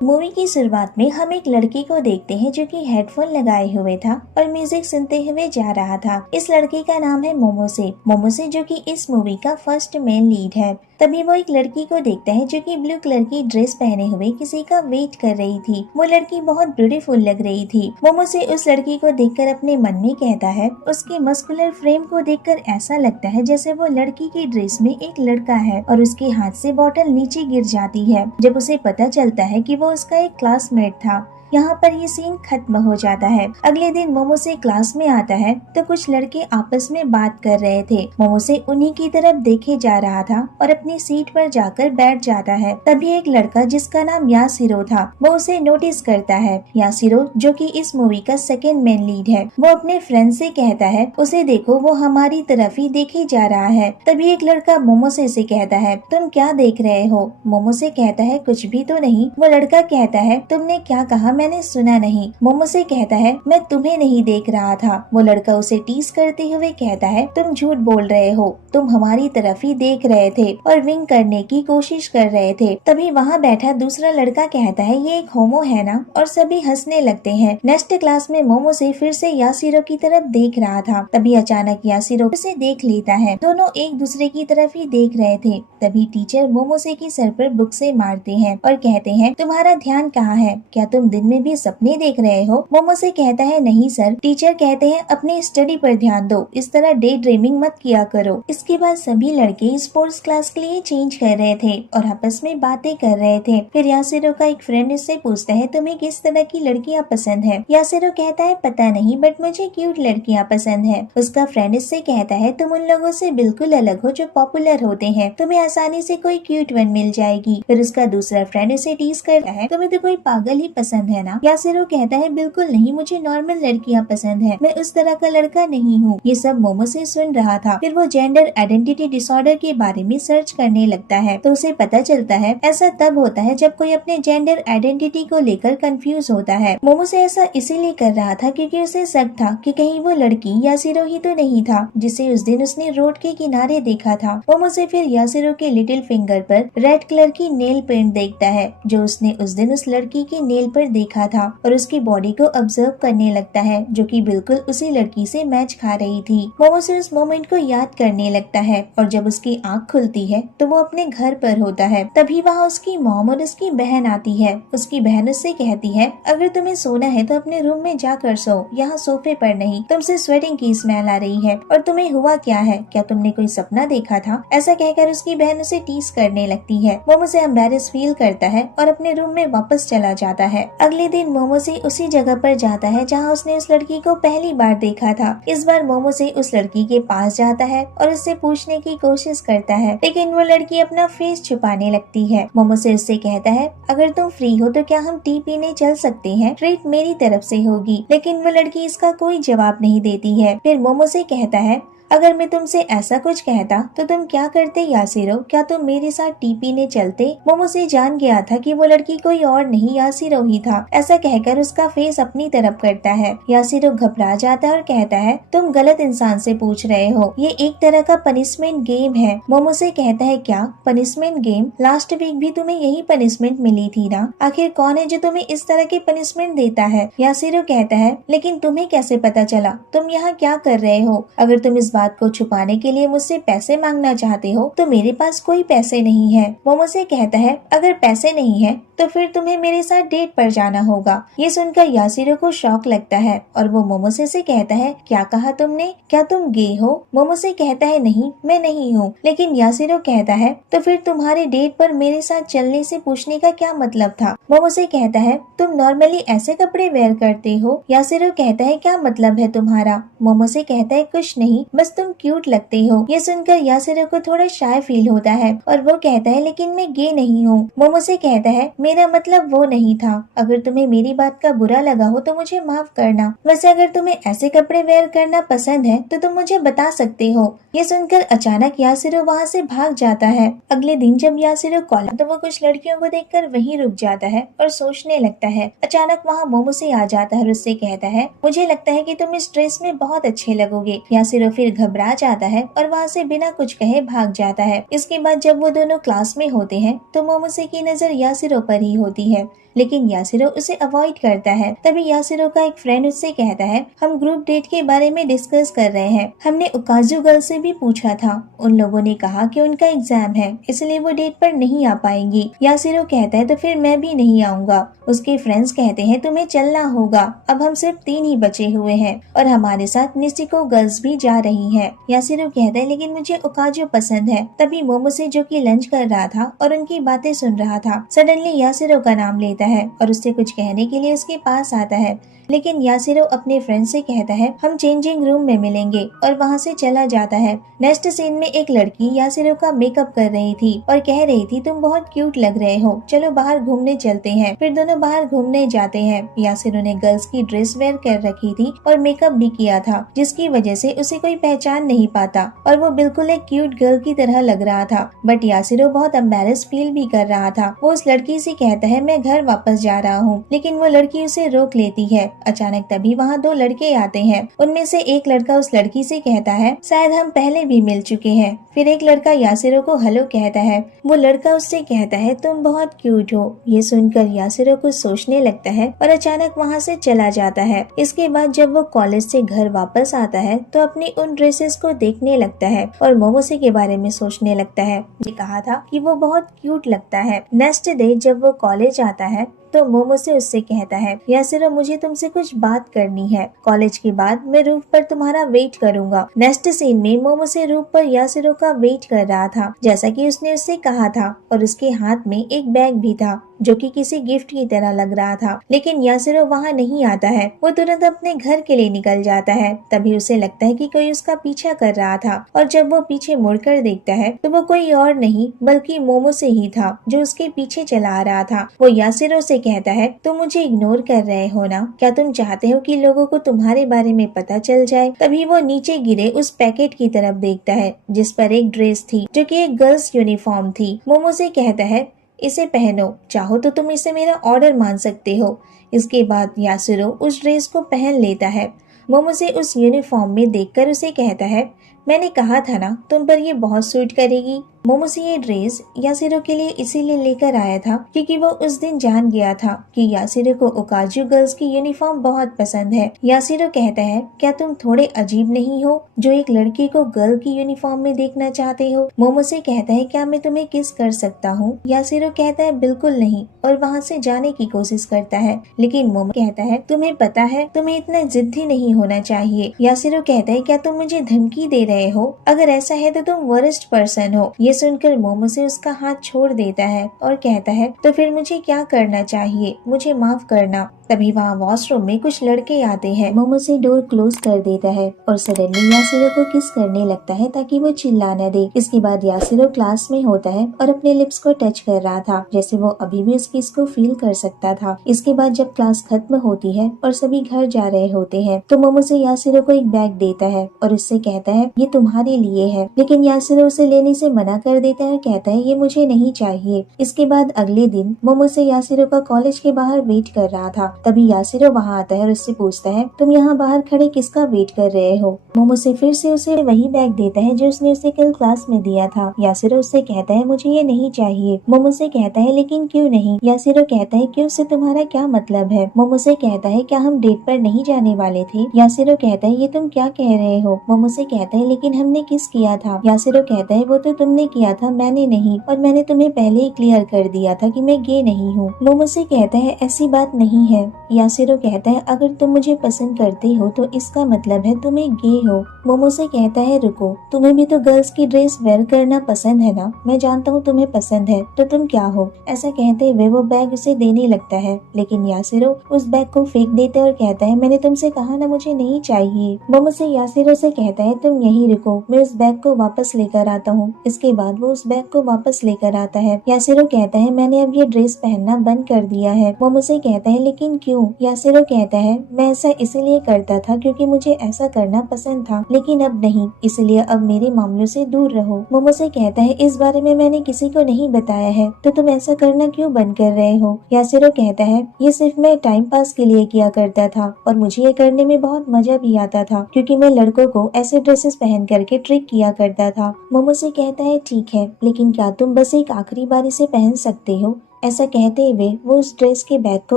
Movie की शुरुआत में हम एक लड़के को देखते हैं जो कि हेडफोन लगाए हुए था और म्यूजिक सुनते हुए जा रहा था। इस लड़के का नाम है मोमोसे। मोमोसे जो कि इस मूवी का फर्स्ट मेन लीड है। तभी वो एक लड़की को देखता है जो कि ब्लू कलर की ड्रेस पहने हुए किसी का वेट कर रही थी। वो लड़की बहुत ब्यूटीफुल लग रही थी। मोमोसे उस लड़की को देखकर अपने मन में कहता है, उसकी मस्कुलर फ्रेम को देखकर ऐसा लगता है जैसे वो लड़की की ड्रेस में एक लड़का है और उसके हाथ से बॉटल नीचे गिर जाती है जब उसे पता चलता है कि वो उसका एक क्लासमेट था। यहाँ पर ये सीन खत्म हो जाता है। अगले दिन मोमोसे क्लास में आता है तो कुछ लड़के आपस में बात कर रहे थे। मोमोसे उन्हीं की तरफ देखे जा रहा था और अपनी सीट पर जाकर बैठ जाता है। तभी एक लड़का जिसका नाम यासिरो था वो उसे नोटिस करता है। यासिरो जो कि इस मूवी का सेकंड मेन लीड है, वो अपने फ्रेंड से कहता है, उसे देखो वो हमारी तरफ ही देखे जा रहा है। तभी एक लड़का मोमोसे से कहता है, तुम क्या देख रहे हो? मोमोसे कहता है, कुछ भी तो नहीं। वो लड़का कहता है, तुमने क्या कहा? मैंने सुना नहीं। मोमोसे कहता है, मैं तुम्हें नहीं देख रहा था। वो लड़का उसे टीज करते हुए कहता है, तुम झूठ बोल रहे हो, तुम हमारी तरफ ही देख रहे थे और विंक करने की कोशिश कर रहे थे। तभी वहाँ बैठा दूसरा लड़का कहता है, ये एक होमो है ना? और सभी हंसने लगते हैं। नेक्स्ट क्लास में मोमोसे फिर से यासिरो की तरफ देख रहा था। तभी अचानक यासिरो उसे देख लेता है। दोनों एक दूसरे की तरफ ही देख रहे थे। तभी टीचर मोमोसे की सर पर बुक से मारते हैं और कहते हैं, तुम्हारा ध्यान कहाँ है? क्या तुम दिन में भी सपने देख रहे हो? मोमोसे कहता है, नहीं सर। टीचर कहते हैं, अपनी स्टडी पर ध्यान दो, इस तरह डे ड्रीमिंग मत किया करो। इसके बाद सभी लड़के स्पोर्ट्स क्लास के लिए चेंज कर रहे थे और आपस में बातें कर रहे थे। फिर यासिरो का एक फ्रेंड इससे पूछता है, तुम्हें किस तरह की लड़कियां पसंद है? यासिरो कहता है, पता नहीं, बट मुझे क्यूट लड़कियां पसंद है। उसका फ्रेंड इससे कहता है, तुम उन लोगों से बिल्कुल अलग हो जो पॉपुलर होते हैं, तुम्हें आसानी से कोई क्यूट वन मिल जाएगी। फिर उसका दूसरा फ्रेंड इसे टीज करता है, तुम्हें तो कोई पागल ही पसंद है ना? यासिरो कहता है, बिल्कुल नहीं, मुझे नॉर्मल लड़कियां पसंद है, मैं उस तरह का लड़का नहीं हूँ। ये सब मोमोसे सुन रहा था। फिर वो जेंडर आइडेंटिटी डिसऑर्डर के बारे में सर्च करने लगता है तो उसे पता चलता है ऐसा तब होता है जब कोई अपने जेंडर आइडेंटिटी को लेकर कंफ्यूज होता है। मोमोसे ऐसा इसीलिए कर रहा था क्योंकि उसे शक था कि कहीं वो लड़की यासिरो ही तो नहीं था जिसे उस दिन उसने रोड के किनारे देखा था। मोमोसे फिर यासिरो के लिटिल फिंगर पर रेड कलर की नेल पेंट देखता है जो उसने उस दिन उस लड़की के नेल पर देखा था और उसकी बॉडी को ऑब्जर्व करने लगता है जो कि बिल्कुल उसी लड़की से मैच खा रही थी। मोमोसे उस मोमेंट को याद करने लगता है और जब उसकी आंख खुलती है तो वो अपने घर पर होता है। तभी वहाँ उसकी मॉम और उसकी बहन आती है। उसकी बहन उससे कहती है, अगर तुम्हें सोना है तो अपने रूम में जाकर सो, यहाँ सोफे पर नहीं। तुमसे स्वेटिंग की स्मेल आ रही है और तुम्हें हुआ क्या है? क्या तुमने कोई सपना देखा था? ऐसा कहकर उसकी बहन उसे टीज करने लगती है। मोमोसे एम्बैरेस फील करता है और अपने रूम में वापस चला जाता है। अगले दिन मोमोसे उसी जगह पर जाता है जहाँ उसने उस लड़की को पहली बार देखा था। इस बार मोमोसे उस लड़की के पास जाता है और उससे पूछने की कोशिश करता है, लेकिन वो लड़की अपना फेस छुपाने लगती है। मोमोसे उससे कहता है, अगर तुम फ्री हो तो क्या हम टी पीने चल सकते हैं? ट्रीट मेरी तरफ से होगी। लेकिन वो लड़की इसका कोई जवाब नहीं देती है। फिर मोमोसे कहता है, अगर मैं तुमसे ऐसा कुछ कहता तो तुम क्या करते यासिरो? क्या तुम मेरे साथ टी पीने चलते? मोमोसे जान गया था कि वो लड़की कोई और नहीं यासिरो ही था। ऐसा कहकर उसका फेस अपनी तरफ करता है। यासिरो घबरा जाता है और कहता है, तुम गलत इंसान से पूछ रहे हो, ये एक तरह का पनिशमेंट गेम है। मोमोसे कहता है, क्या पनिशमेंट गेम? लास्ट वीक भी तुम्हें यही पनिशमेंट मिली थी ना? आखिर कौन है जो तुम्हें इस तरह की पनिशमेंट देता है? यासिरो कहता है, लेकिन तुम्हें कैसे पता चला? तुम यहाँ क्या कर रहे हो? अगर तुम इस बात को छुपाने के लिए मुझसे पैसे मांगना चाहते हो तो मेरे पास कोई पैसे नहीं है। मोमोसे कहता है, अगर पैसे नहीं है तो फिर तुम्हें मेरे साथ डेट पर जाना होगा। ये सुनकर यासिरो को शॉक लगता है और वो मोमोसे से कहता है, क्या कहा तुमने? क्या तुम गे हो? मोमोसे कहता है, नहीं, मैं नहीं हूँ। लेकिन यासिरो कहता है, तो फिर तुम्हारे डेट पर मेरे साथ चलने से पूछने का क्या मतलब था? मोमोसे कहता है, तुम नॉर्मली ऐसे कपड़े वेयर करते हो? यासिरो कहता है, क्या मतलब है तुम्हारा? मोमोसे कहता है, कुछ नहीं, बस तुम क्यूट लगते हो। ये सुनकर यासिरो को थोड़ा शाय फील होता है और वो कहता है, लेकिन मैं गे नहीं हूँ। मोमोसे कहता है, मेरा मतलब वो नहीं था। अगर तुम्हें मेरी बात का बुरा लगा हो तो मुझे माफ करना। वैसे अगर तुम्हें ऐसे कपड़े वेयर करना पसंद है तो तुम मुझे बता सकते हो। ये सुनकर अचानक यासिरो वहाँ से भाग जाता है। अगले दिन जब यासिरो कॉलेज तो वो कुछ लड़कियों को देखकर वहीं रुक जाता है और सोचने लगता है। अचानक वहाँ मोमोसे आ जाता है और उससे कहता है, मुझे लगता है कि तुम इस ड्रेस में बहुत अच्छे लगोगे। यासिरो फिर घबरा जाता है और वहाँ से बिना कुछ कहे भाग जाता है। इसके बाद जब वो दोनों क्लास में होते हैं तो मोमोसे की नजर यासिरो पर ही होती है। लेकिन यासिरो उसे अवॉइड करता है। तभी यासिरो का एक फ्रेंड उससे कहता है, हम ग्रुप डेट के बारे में डिस्कस कर रहे हैं। हमने उकाजू गर्ल से भी पूछा था, उन लोगों ने कहा कि उनका एग्जाम है, इसलिए वो डेट पर नहीं आ पाएंगी। यासिरो कहता है तो फिर मैं भी नहीं आऊंगा। उसके फ्रेंड्स कहते हैं तुम्हें चलना होगा, अब हम सिर्फ 3 ही बचे हुए हैं और हमारे साथ निशिको गर्ल्स भी जा रही हैं। यासिरो कहता है लेकिन मुझे उकाजो पसंद है। तभी मोमोसे जो कि लंच कर रहा था और उनकी बातें सुन रहा था, सडनली यासिरो का नाम लेता है और उससे कुछ कहने के लिए उसके पास आता है। लेकिन यासिरो अपने फ्रेंड से कहता है हम चेंजिंग रूम में मिलेंगे और वहाँ से चला जाता है। नेक्स्ट सीन में एक लड़की यासिरो का मेकअप कर रही थी और कह रही थी तुम बहुत क्यूट लग रहे हो, चलो बाहर घूमने चलते हैं। फिर दोनों बाहर घूमने जाते हैं। यासिरो ने गर्ल्स की ड्रेस वेयर कर रखी थी और मेकअप भी किया था, जिसकी वजह से उसे कोई पहचान नहीं पाता और वो बिल्कुल एक क्यूट गर्ल की तरह लग रहा था। बट यासिरो बहुत एम्बैरेस फील भी कर रहा था। वो उस लड़की से कहता है मैं घर वापस जा रहा हूँ, लेकिन वो लड़की उसे रोक लेती है। अचानक तभी वहाँ 2 लड़के आते हैं। उनमें से एक लड़का उस लड़की से कहता है शायद हम पहले भी मिल चुके हैं। फिर एक लड़का यासिरो को हेलो कहता है। वो लड़का उससे कहता है तुम बहुत क्यूट हो। ये सुनकर यासिरो कुछ सोचने लगता है और अचानक वहाँ से चला जाता है। इसके बाद जब वो कॉलेज से घर वापस आता है तो अपनी उन ड्रेसेस को देखने लगता है और मोमोसे के बारे में सोचने लगता है। ये कहा था कि वो बहुत क्यूट लगता है। नेक्स्ट डे जब वो कॉलेज आता है तो मोमोसे उससे कहता है यासिरो मुझे तुमसे कुछ बात करनी है, कॉलेज के बाद मैं रूफ पर तुम्हारा वेट करूंगा। नेक्स्ट सीन में मोमोसे रूफ पर यासिरो का वेट कर रहा था जैसा कि उसने उससे कहा था और उसके हाथ में एक बैग भी था जो कि किसी गिफ्ट की तरह लग रहा था। लेकिन यासिरो वहाँ नहीं आता है। वो तुरंत अपने घर के लिए निकल जाता है। तभी उसे लगता है कि कोई उसका पीछा कर रहा था और जब वो पीछे मुड़कर देखता है तो वो कोई और नहीं बल्कि मोमोसे ही था जो उसके पीछे चला आ रहा था। वो यासिरो से कहता है तुम मुझे इग्नोर कर रहे हो ना, क्या तुम चाहते हो कि लोगों को तुम्हारे बारे में पता चल जाए। तभी वो नीचे गिरे उस पैकेट की तरफ देखता है जिस पर एक ड्रेस थी जो कि एक गर्ल्स यूनिफॉर्म थी। मोमोसे कहता है इसे पहनो, चाहो तो तुम इसे मेरा ऑर्डर मान सकते हो। इसके बाद यासिरो उस ड्रेस को पहन लेता है। मोमोसे उस यूनिफॉर्म में देखकर उसे कहता है मैंने कहा था ना तुम पर ये बहुत सूट करेगी। मोमोसे ये ड्रेस यासिरो के लिए इसीलिए लेकर आया था क्योंकि वो उस दिन जान गया था कि यासिरो को उकाजू गर्ल्स की यूनिफॉर्म बहुत पसंद है। यासिरो कहता है क्या तुम थोड़े अजीब नहीं हो जो एक लड़की को गर्ल की यूनिफॉर्म में देखना चाहते हो। मोमोसे कहता है क्या मैं तुम्हें किस कर सकता हूँ। यासिरो कहता है बिल्कुल नहीं और वहाँ से जाने की कोशिश करता है। लेकिन मोमो कहता है तुम्हें पता है तुम्हें इतना जिद्दी नहीं होना चाहिए। यासिरो कहता है क्या तुम मुझे धमकी दे रहे हो, अगर ऐसा है तो तुम वरिष्ठ पर्सन हो। ये सुनकर मोमोसे उसका हाथ छोड़ देता है और कहता है तो फिर मुझे क्या करना चाहिए, मुझे माफ करना। तभी वहाँ वॉशरूम में कुछ लड़के आते हैं। मोमोसे डोर क्लोज कर देता है और सडनली यासिरो को किस करने लगता है ताकि वो चिल्ला न दे। इसके बाद यासिरो क्लास में होता है और अपने लिप्स को टच कर रहा था जैसे वो अभी भी उस किस को फील कर सकता था। इसके बाद जब क्लास खत्म होती है और सभी घर जा रहे होते हैं तो मोमोसे यासिरो को एक बैग देता है और उससे कहता है ये तुम्हारे लिए है। लेकिन यासिरो उसे लेने से मना कर देता है, कहता है ये मुझे नहीं चाहिए। इसके बाद अगले दिन मोमोसे यासिरो का कॉलेज के बाहर वेट कर रहा था। तभी यासिरो वहाँ आता है और उससे पूछता है तुम यहाँ बाहर खड़े किसका वेट कर रहे हो। मोमोसे फिर से उसे वही बैग देता है जो उसने उसे कल क्लास में दिया था। यासिरो उससे कहता है मुझे ये नहीं चाहिए। मोमोसे कहता है लेकिन क्यों नहीं। यासिरो कहता है क्यों से तुम्हारा क्या मतलब है। मोमोसे कहता है क्या हम डेट पर नहीं जाने वाले थे। यासिरो कहता है ये तुम क्या कह रहे हो। मोमोसे कहता है लेकिन हमने किस किया था। यासिरो कहता है वो तो तुमने किया था, मैंने नहीं, और मैंने तुम्हें पहले ही क्लियर कर दिया था कि मैं गे नहीं हूँ। मोमोसे कहता है ऐसी बात नहीं है। यासिरो कहता है अगर तुम मुझे पसंद करते हो तो इसका मतलब है तुम एक गे हो। मोमोसे कहता है रुको, तुम्हें भी तो गर्ल्स की ड्रेस वेयर करना पसंद है ना, मैं जानता हूँ तुम्हें पसंद है, तो तुम क्या हो। ऐसा कहते हुए वो बैग उसे देने लगता है लेकिन यासिरो उस बैग को फेंक देता है और कहता है मैंने तुमसे कहा ना मुझे नहीं चाहिए। मोमोसे यासिरो से कहता है तुम यहीं रुको, मैं उस बैग को वापस लेकर आता हूँ। इसके बाद वो उस बैग को वापस लेकर आता है। यासिरो कहता है मैंने अब ये ड्रेस पहनना बंद कर दिया है। मोमोसे कहता है लेकिन क्यों। यासिरो कहता है मैं ऐसा इसलिए करता था क्योंकि मुझे ऐसा करना पसंद था, लेकिन अब नहीं, इसलिए अब मेरे मामलों से दूर रहो। मोमोसे कहता है इस बारे में मैंने किसी को नहीं बताया है, तो तुम ऐसा करना क्यों बंद कर रहे हो। यासिरो कहता है ये सिर्फ मैं टाइम पास के लिए किया करता था और मुझे ये करने में बहुत मजा भी आता था क्योंकि मैं लड़कों को ऐसे ड्रेसेस पहन करके ट्रिक किया करता था। मोमोसे कहता है ठीक है, लेकिन क्या तुम बस एक आखिरी बार इसे पहन सकते हो। ऐसा कहते हुए वो उस ड्रेस के बैग को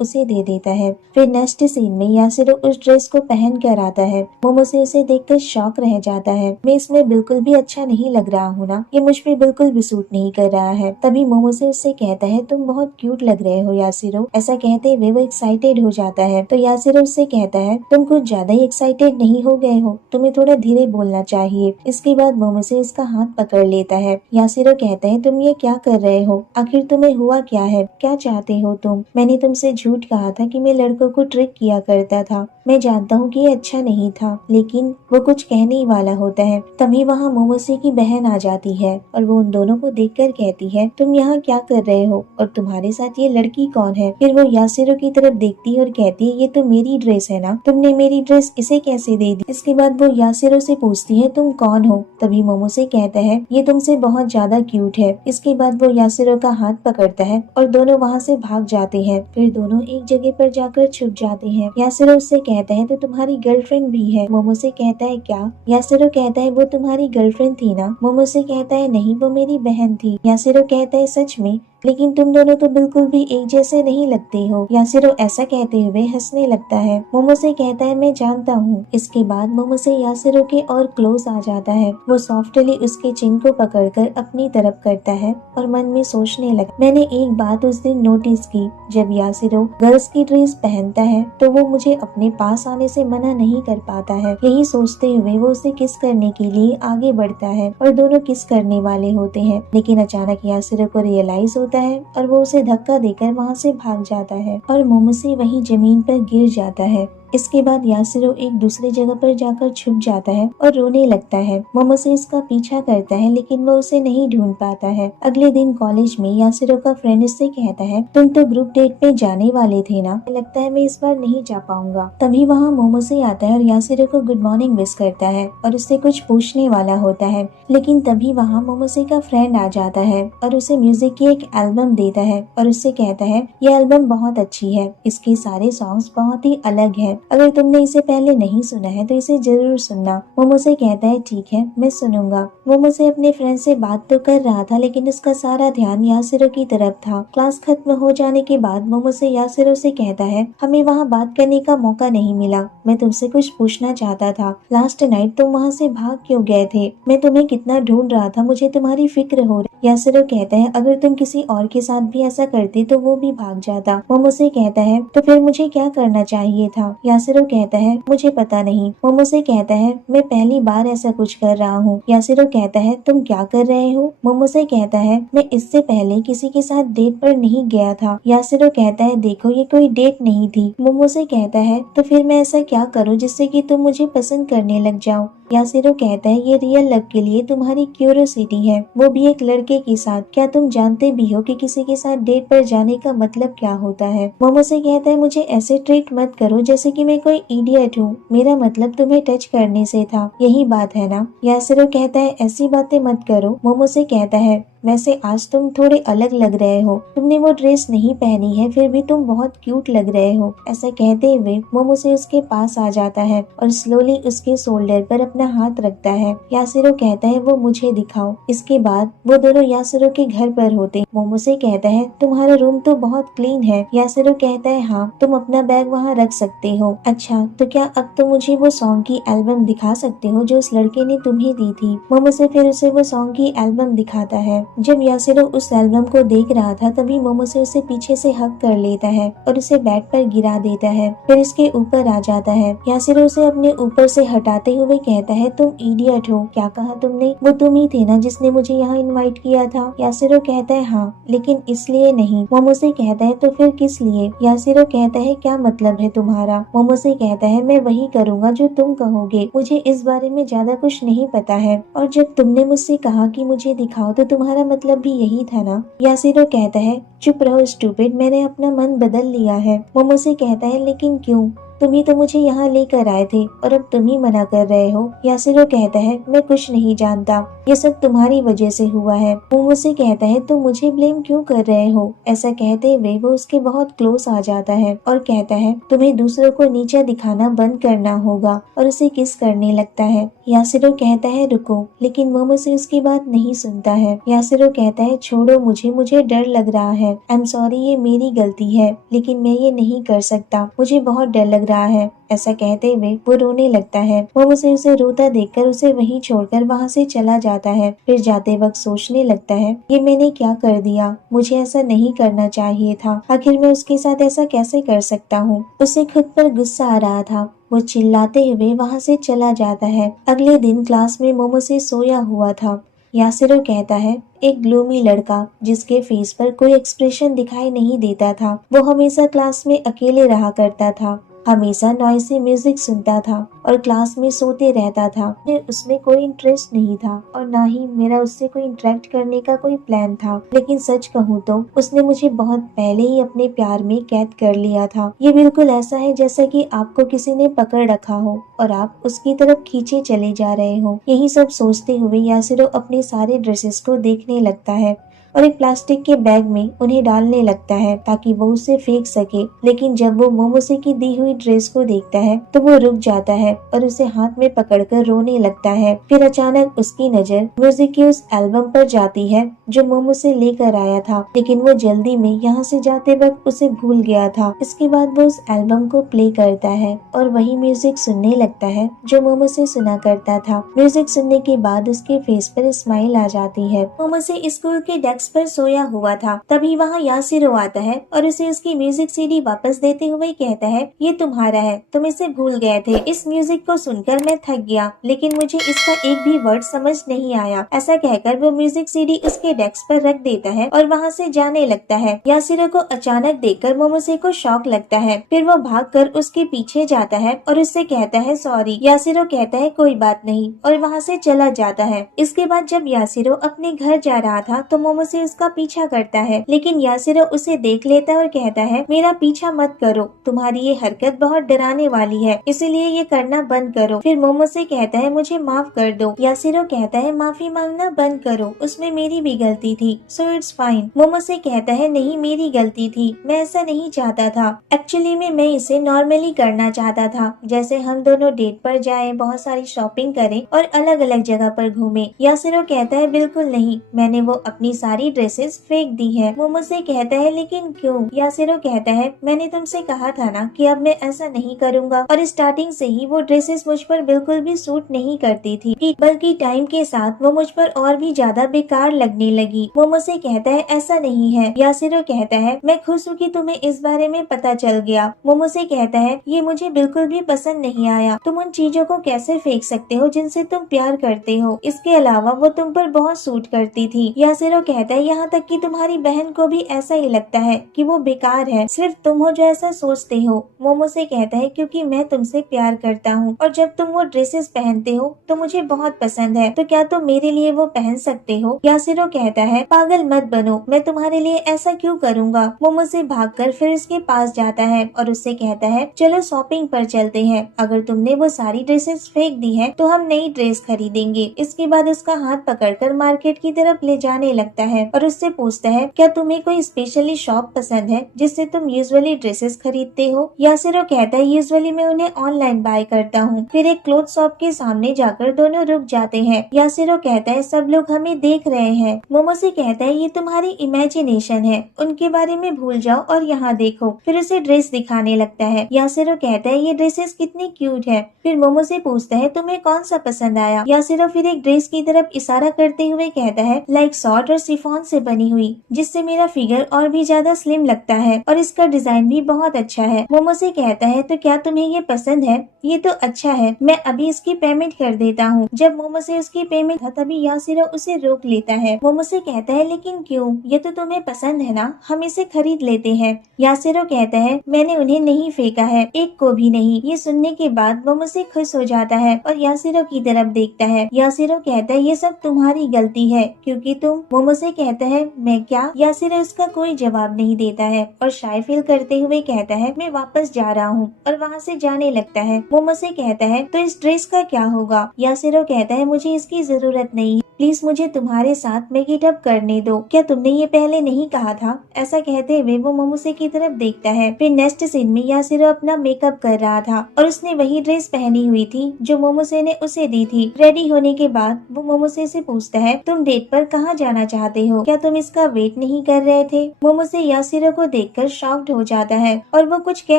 उसे दे देता है। फिर नेक्स्ट सीन में यासिरो उस ड्रेस को पहन कर आता है। मोमोसे उसे देखकर शॉक रह जाता है। मैं इसमें बिल्कुल भी अच्छा नहीं लग रहा हूँ ना, ये मुझ पे बिल्कुल भी सूट नहीं कर रहा है। तभी मोमोसे उससे कहता है तुम बहुत क्यूट लग रहे हो यासिरो। ऐसा कहते हुए वो एक्साइटेड हो जाता है। तो यासिरो उससे कहता है तुम कुछ ज्यादा ही एक्साइटेड नहीं हो गए हो, तुम्हें थोड़ा धीरे बोलना चाहिए। इसके बाद मोमोसे उसका हाथ पकड़ लेता है। यासिरो कहता है तुम ये क्या कर रहे हो, आखिर तुम्हें हुआ क्या है, क्या चाहते हो तुम? मैंने तुमसे झूठ कहा था कि मैं लड़कों को ट्रिक किया करता था। मैं जानता हूँ कि ये अच्छा नहीं था, लेकिन वो कुछ कहने ही वाला होता है। तभी वहाँ मोमोसे की बहन आ जाती है और वो उन दोनों को देखकर कहती है तुम यहाँ क्या कर रहे हो और तुम्हारे साथ ये लड़की कौन है? फिर वो यासिरो की तरफ देखती है और कहती है ये तो मेरी ड्रेस है ना, तुमने मेरी ड्रेस इसे कैसे दे दी? इसके बाद वो यासिरो से पूछती है तुम कौन हो? तभी मोमोसे कहता है ये तुमसे बहुत ज्यादा क्यूट है। इसके बाद वो यासिरो का हाथ पकड़ता है और दोनों वहाँ से भाग जाते हैं। फिर दोनों एक जगह पर जाकर छुप जाते हैं। यासिरो उससे कहता है तो तुम्हारी गर्लफ्रेंड भी है? मोमोसे कहता है क्या? यासिरो कहता है वो तुम्हारी गर्लफ्रेंड थी ना? मोमोसे कहता है नहीं, वो मेरी बहन थी। यासिरो कहता है सच में? लेकिन तुम दोनों तो बिल्कुल भी एक जैसे नहीं लगते हो। यासिरो ऐसा कहते हुए हंसने लगता है। मोमोसे कहता है मैं जानता हूँ। इसके बाद मोमोसे यासिरो के और क्लोज आ जाता है। वो सॉफ्टली उसके चिन को पकड़कर अपनी तरफ करता है और मन में सोचने लगा मैंने एक बात उस दिन नोटिस की, जब यासिरो गर्ल्स की ड्रेस पहनता है तो वो मुझे अपने पास आने से मना नहीं कर पाता है। यही सोचते हुए वो उसे किस करने के लिए आगे बढ़ता है और दोनों किस करने वाले होते हैं। लेकिन अचानक यासिरो को रियलाइज होता है और वो उसे धक्का देकर वहाँ से भाग जाता है और मोमोसे वहीं जमीन पर गिर जाता है। इसके बाद यासिरो एक दूसरी जगह पर जाकर छुप जाता है और रोने लगता है। मोमोसे इसका पीछा करता है लेकिन वो उसे नहीं ढूंढ पाता है। अगले दिन कॉलेज में यासिरो का फ्रेंड इससे कहता है तुम तो ग्रुप डेट पे जाने वाले थे ना, लगता है मैं इस बार नहीं जा पाऊंगा। तभी वहाँ मोमोसे आता है और यासिरो को गुड मॉर्निंग विश करता है और उससे कुछ पूछने वाला होता है। लेकिन तभी वहाँ मोमोसे का फ्रेंड आ जाता है और उसे म्यूजिक की एक एल्बम देता है और उससे कहता है ये एल्बम बहुत अच्छी है, इसके सारे सॉन्ग्स बहुत ही अलग है, अगर तुमने इसे पहले नहीं सुना है तो इसे जरूर सुनना। मोमोसे कहता है ठीक है, मैं सुनूंगा। मोमोसे अपने फ्रेंड से बात तो कर रहा था लेकिन उसका सारा ध्यान यासिरो की तरफ था। क्लास खत्म हो जाने के बाद मोमोसे यासिरो से कहता है हमें वहाँ बात करने का मौका नहीं मिला, मैं तुमसे कुछ पूछना चाहता था। लास्ट नाइट तुम वहाँ से भाग क्यों गए थे? मैं तुम्हें कितना ढूंढ रहा था, मुझे तुम्हारी फिक्र हो रही। यासिरो कहता है अगर तुम किसी और के साथ भी ऐसा करते तो वो भी भाग जाता। मोमोसे कहता है तो फिर मुझे क्या करना चाहिए था? यासिरो कहता है मुझे पता नहीं। मोमोसे कहता है मैं पहली बार ऐसा कुछ कर रहा हूँ। यासिरो कहता है तुम क्या कर रहे हो? मोमोसे कहता है मैं इससे पहले किसी के साथ डेट पर नहीं गया था। यासिरो कहता है देखो ये कोई डेट नहीं थी। मोमोसे कहता है तो फिर मैं ऐसा क्या करूँ जिससे कि तुम मुझे पसंद करने लग जाओ? यासिरो कहता है ये रियल लव के लिए तुम्हारी क्यूरियोसिटी है, वो भी एक लड़के के साथ। क्या तुम जानते भी हो कि किसी के साथ डेट पर जाने का मतलब क्या होता है? मोमोसे कहता है मुझे ऐसे ट्रीट मत करो जैसे कि मैं कोई इडियट हूँ, मेरा मतलब तुम्हें टच करने से था, यही बात है ना? यासिरो कहता है ऐसी बातें मत करो। मोमोसे कहता है वैसे आज तुम थोड़े अलग लग रहे हो, तुमने वो ड्रेस नहीं पहनी है फिर भी तुम बहुत क्यूट लग रहे हो। ऐसा कहते हुए मोमोसे उसके पास आ जाता है और स्लोली उसके शोल्डर पर अपना हाथ रखता है। यासिरो कहता है वो मुझे दिखाओ। इसके बाद वो दोनों यासिरो के घर पर होते। मोमोसे कहता है तुम्हारा रूम तो बहुत क्लीन है। यासिरो कहता है हाँ, तुम अपना बैग वहाँ रख सकते हो। अच्छा तो क्या अब तुम मुझे वो सॉन्ग की एल्बम दिखा सकते हो जो उस लड़के ने तुम्हें दी थी? मोमोसे फिर उसे वो सॉन्ग की एल्बम दिखाता है। जब यासिरो उस एल्बम को देख रहा था तभी मोमोसे उसे पीछे से हक कर लेता है और उसे बेड पर गिरा देता है, फिर इसके ऊपर आ जाता है। यासिरो उसे अपने ऊपर से हटाते हुए कहता है तुम इडियट हो, क्या कहा तुमने? वो तुम ही थे ना जिसने मुझे यहाँ इनवाइट किया था? यासिरो कहता है हाँ, लेकिन इसलिए नहीं। मोमोसे कहता है तो फिर किस लिए? यासिरो कहता है क्या मतलब है तुम्हारा? मोमोसे कहता है मैं वही करूँगा जो तुम कहोगे, मुझे इस बारे में ज्यादा कुछ नहीं पता है, और जब तुमने मुझसे कहा कि मुझे दिखाओ तो तुम्हारा मतलब भी यही था ना? यासिरो कहता है चुप रहो स्टूपिड, मैंने अपना मन बदल लिया है। मोमोसे कहता है लेकिन क्यों? तुम ही तो मुझे यहाँ लेकर आए थे और अब तुम ही मना कर रहे हो। यासिरो कहता है मैं कुछ नहीं जानता, ये सब तुम्हारी वजह से हुआ है। वो मुझसे कहता है तुम मुझे ब्लेम क्यों कर रहे हो। ऐसा कहते हुए वो उसके बहुत क्लोज आ जाता है और कहता है तुम्हें दूसरों को नीचा दिखाना बंद करना होगा और उसे किस करने लगता है। यासिरो कहता है रुको, लेकिन मोमोसे उसकी बात नहीं सुनता है। यासिरो कहता है छोड़ो मुझे डर लग रहा है। आई एम सॉरी, ये मेरी गलती है, लेकिन मैं ये नहीं कर सकता, मुझे बहुत डर लग रहा है। ऐसा कहते हुए वो रोने लगता है। मोमोसे उसे रोता देखकर उसे वहीं छोड़कर वहाँ से चला जाता है। फिर जाते वक्त सोचने लगता है ये मैंने क्या कर दिया, मुझे ऐसा नहीं करना चाहिए था। आखिर मैं उसके साथ ऐसा कैसे कर सकता हूँ। उसे खुद पर गुस्सा आ रहा था। वो चिल्लाते हुए वहाँ से चला जाता है। अगले दिन क्लास में मोमोसे सोया हुआ था। यासिरो कहता है एक ग्लूमी लड़का जिसके फेस पर कोई एक्सप्रेशन दिखाई नहीं देता था। वो हमेशा क्लास में अकेले रहा करता था, हमेशा नॉइसी म्यूजिक सुनता था और क्लास में सोते रहता था। उसमें कोई इंटरेस्ट नहीं था और ना ही मेरा उससे कोई इंटरेक्ट करने का कोई प्लान था। लेकिन सच कहूँ तो उसने मुझे बहुत पहले ही अपने प्यार में कैद कर लिया था। ये बिल्कुल ऐसा है जैसा कि आपको किसी ने पकड़ रखा हो और आप उसकी तरफ खींचे चले जा रहे हो। यही सब सोचते हुए यासिरो अपने सारे ड्रेसेस को देखने लगता है और एक प्लास्टिक के बैग में उन्हें डालने लगता है ताकि वो उसे फेंक सके। लेकिन जब वो मोमोसे की दी हुई ड्रेस को देखता है तो वो रुक जाता है और उसे हाथ में पकड़कर रोने लगता है। फिर अचानक उसकी नजर म्यूजिक की उस एल्बम पर जाती है जो मोमोसे लेकर आया था, लेकिन वो जल्दी में यहाँ से जाते वक्त उसे भूल गया था। इसके बाद वो उस एल्बम को प्ले करता है और वही म्यूजिक सुनने लगता है जो मोमोसे सुना करता था। म्यूजिक सुनने के बाद उसके फेस पर स्माइल आ जाती है। मोमोसे स्कूल के डेस्क पर सोया हुआ था। तभी वहाँ यासिरो आता है और उसे उसकी म्यूजिक सीडी वापस देते हुए कहता है ये तुम्हारा है, तुम इसे भूल गए थे। इस म्यूजिक को सुनकर मैं थक गया, लेकिन मुझे इसका एक भी वर्ड समझ नहीं आया। ऐसा कहकर वो म्यूजिक सीडी उसके डेस्क पर रख देता है और वहाँ से जाने लगता है। यासिरो को अचानक देखकर मोमोसे को शॉक लगता है। फिर वो भागकर उसके पीछे जाता है और उससे कहता है सॉरी। यासिरो कहता है कोई बात नहीं और वहाँ से चला जाता है। इसके बाद जब यासिरो अपने घर जा रहा था तो मोमोसे उसका पीछा करता है, लेकिन यासिरो उसे देख लेता है और कहता है मेरा पीछा मत करो, तुम्हारी ये हरकत बहुत डराने वाली है, इसीलिए ये करना बंद करो। फिर मोमोसे कहता है मुझे माफ कर दो। यासिरो कहता है माफी मांगना बंद करो, उसमें मेरी भी गलती थी, सो इट्स फाइन। मोमोसे कहता है नहीं मेरी गलती थी, मैं ऐसा नहीं चाहता था। एक्चुअली में मैं इसे नॉर्मली करना चाहता था, जैसे हम दोनों डेट पर जाएं, बहुत सारी शॉपिंग करें और अलग अलग जगह पर घूमें। यासिरो कहता है बिल्कुल नहीं, मैंने वो अपनी सारी ड्रेसेस फेंक दी है। वो मुझसे कहता है लेकिन क्यों। यासिरो कहता है मैंने तुमसे कहा था ना कि अब मैं ऐसा नहीं करूँगा, और स्टार्टिंग से ही वो ड्रेसेस मुझ पर बिल्कुल भी सूट नहीं करती थी, बल्कि टाइम के साथ वो मुझ पर और भी ज्यादा बेकार लगने लगी। वो मुझसे कहता है ऐसा नहीं है। यासिरो कहता है मैं खुश हूँ कि तुम्हें इस बारे में पता चल गया। वो मुझसे कहता है ये मुझे बिल्कुल भी पसंद नहीं आया, तुम उन चीजों को कैसे फेंक सकते हो जिनसे तुम प्यार करते हो, इसके अलावा वो तुम पर बहुत सूट करती थी। यासिरो कहता है यहाँ तक कि तुम्हारी बहन को भी ऐसा ही लगता है कि वो बेकार है, सिर्फ तुम हो जो ऐसा सोचते हो। मोमो से कहता है क्योंकि मैं तुमसे प्यार करता हूँ और जब तुम वो ड्रेसेस पहनते हो तो मुझे बहुत पसंद है, तो क्या तुम मेरे लिए वो पहन सकते हो। यासिरो कहता है पागल मत बनो, मैं तुम्हारे लिए ऐसा क्यों करूँगा। मोमो से भागकर फिर उसके पास जाता है और उससे कहता है चलो शॉपिंग पर चलते हैं, अगर तुमने वो सारी ड्रेसेस फेंक दी है तो हम नई ड्रेस खरीदेंगे। इसके बाद उसका हाथ पकड़कर मार्केट की तरफ ले जाने लगता है और उससे पूछता है क्या तुम्हें कोई स्पेशली शॉप पसंद है जिससे तुम यूजुअली ड्रेसेस खरीदते हो। यासिरो कहता है यूजुअली मैं उन्हें ऑनलाइन बाय करता हूँ। फिर एक क्लोथ शॉप के सामने जाकर दोनों रुक जाते हैं। यासिरो कहता है सब लोग हमें देख रहे हैं। मोमो से कहता है ये तुम्हारी इमेजिनेशन है, उनके बारे में भूल जाओ और यहाँ देखो। फिर उसे ड्रेस दिखाने लगता है। यासिरो कहता है ये ड्रेसेस कितनी क्यूट है। फिर मोमो से पूछता है तुम्हें कौन सा पसंद आया। यासिरो फिर एक ड्रेस की तरफ इशारा करते हुए कहता है लाइक शॉर्ट और शिफॉन से बनी हुई, जिससे मेरा फिगर और भी ज्यादा स्लिम लगता है और इसका डिजाइन भी बहुत अच्छा है। मोमो से कहता है तो क्या तुम्हें ये पसंद है, ये तो अच्छा है, मैं अभी इसकी पेमेंट कर देता हूँ। जब मोमो से उसकी पेमेंट था तभी यासिरो उसे रोक लेता है। मोमो से कहता है लेकिन क्यों, ये तो तुम्हें पसंद है ना, हम इसे खरीद लेते हैं। यासिरो कहता है मैंने उन्हें नहीं फेंका है, एक को भी नहीं। ये सुनने के बाद मोमो से खुश हो जाता है और यासिरो की तरफ देखता है। यासिरो कहता है ये सब तुम्हारी गलती है क्योंकि तुम। मोमो से कहता है मैं क्या। यासिर उसका कोई जवाब नहीं देता है और शाय फील करते हुए कहता है मैं वापस जा रहा हूँ और वहाँ से जाने लगता है। मोमो से कहता है तो इस ड्रेस का क्या होगा। यासिर कहता है मुझे इसकी जरूरत नहीं है, प्लीज मुझे तुम्हारे साथ मेकअप करने दो, क्या तुमने ये पहले नहीं कहा था। ऐसा कहते हुए वो मोमोसे की तरफ देखता है। फिर नेक्स्ट सीन में यासिर अपना मेकअप कर रहा था और उसने वही ड्रेस पहनी हुई थी जो मोमोसे ने उसे दी थी। रेडी होने के बाद वो मोमोसे से पूछता है तुम डेट पर कहाँ जाना चाहते हो, क्या तुम इसका वेट नहीं कर रहे थे। मोमोसे यासिर को देखकर शॉक्ड हो जाता है और वो कुछ कह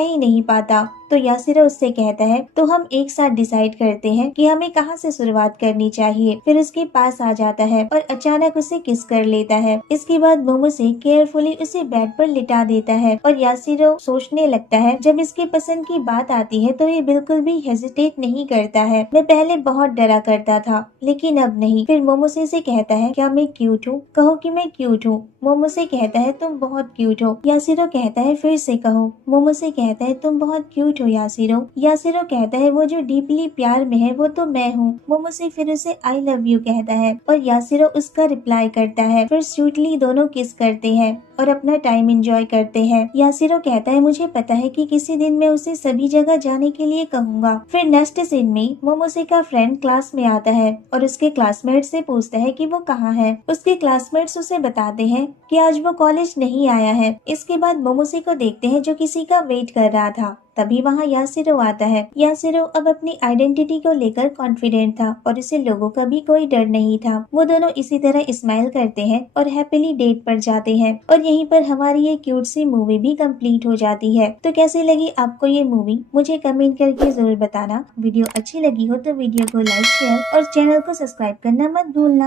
ही नहीं पाता। तो यासिर उससे कहता है तो हम एक साथ डिसाइड करते हैं कि हमें कहाँ से शुरुआत करनी चाहिए। फिर उसके पास आ जाता है और अचानक उसे किस कर लेता है। इसके बाद मोमोसे केयरफुली उसे बेड पर लिटा देता है और यासिर सोचने लगता है जब इसकी पसंद की बात आती है तो ये बिल्कुल भी हेजिटेट नहीं करता है। मैं पहले बहुत डरा करता था लेकिन अब नहीं। फिर मोमोसे से कहता है क्या मैं क्यूट हूँ, कहो कि मैं क्यूट हूँ। मोमोसे कहता है तुम बहुत क्यूट हो। यासिर कहता है फिर से कहो। मोमोसे कहता है तुम बहुत क्यूट हो यासिरो। यासिरो कहता है वो जो डीपली प्यार में है वो तो मैं हूँ। मोमोसे फिर उसे आई लव यू कहता है और यासिरो उसका रिप्लाई करता है। फिर स्वीटली दोनों किस करते हैं और अपना टाइम एंजॉय करते हैं। यासिरो कहता है मुझे पता है कि किसी दिन मैं उसे सभी जगह जाने के लिए कहूँगा। फिर नेक्स्ट सीन में मोमोसे का फ्रेंड क्लास में आता है और उसके क्लासमेट से पूछता है कि वो कहाँ है। उसके क्लासमेट्स उसे बताते हैं कि आज वो कॉलेज नहीं आया है। इसके बाद मोमोसे को देखते हैं जो किसी का वेट कर रहा था। तभी वहाँ यासिरो आता है। यासिरो अब अपनी आइडेंटिटी को लेकर कॉन्फिडेंट था और इसे लोगों का भी कोई डर नहीं था। वो दोनों इसी तरह स्माइल करते हैं और हैप्पीली डेट पर जाते हैं और यहीं पर हमारी ये क्यूट सी मूवी भी कंप्लीट हो जाती है। तो कैसी लगी आपको ये मूवी मुझे कमेंट करके जरूर बताना। वीडियो अच्छी लगी हो तो वीडियो को लाइक शेयर और चैनल को सब्सक्राइब करना मत भूलना।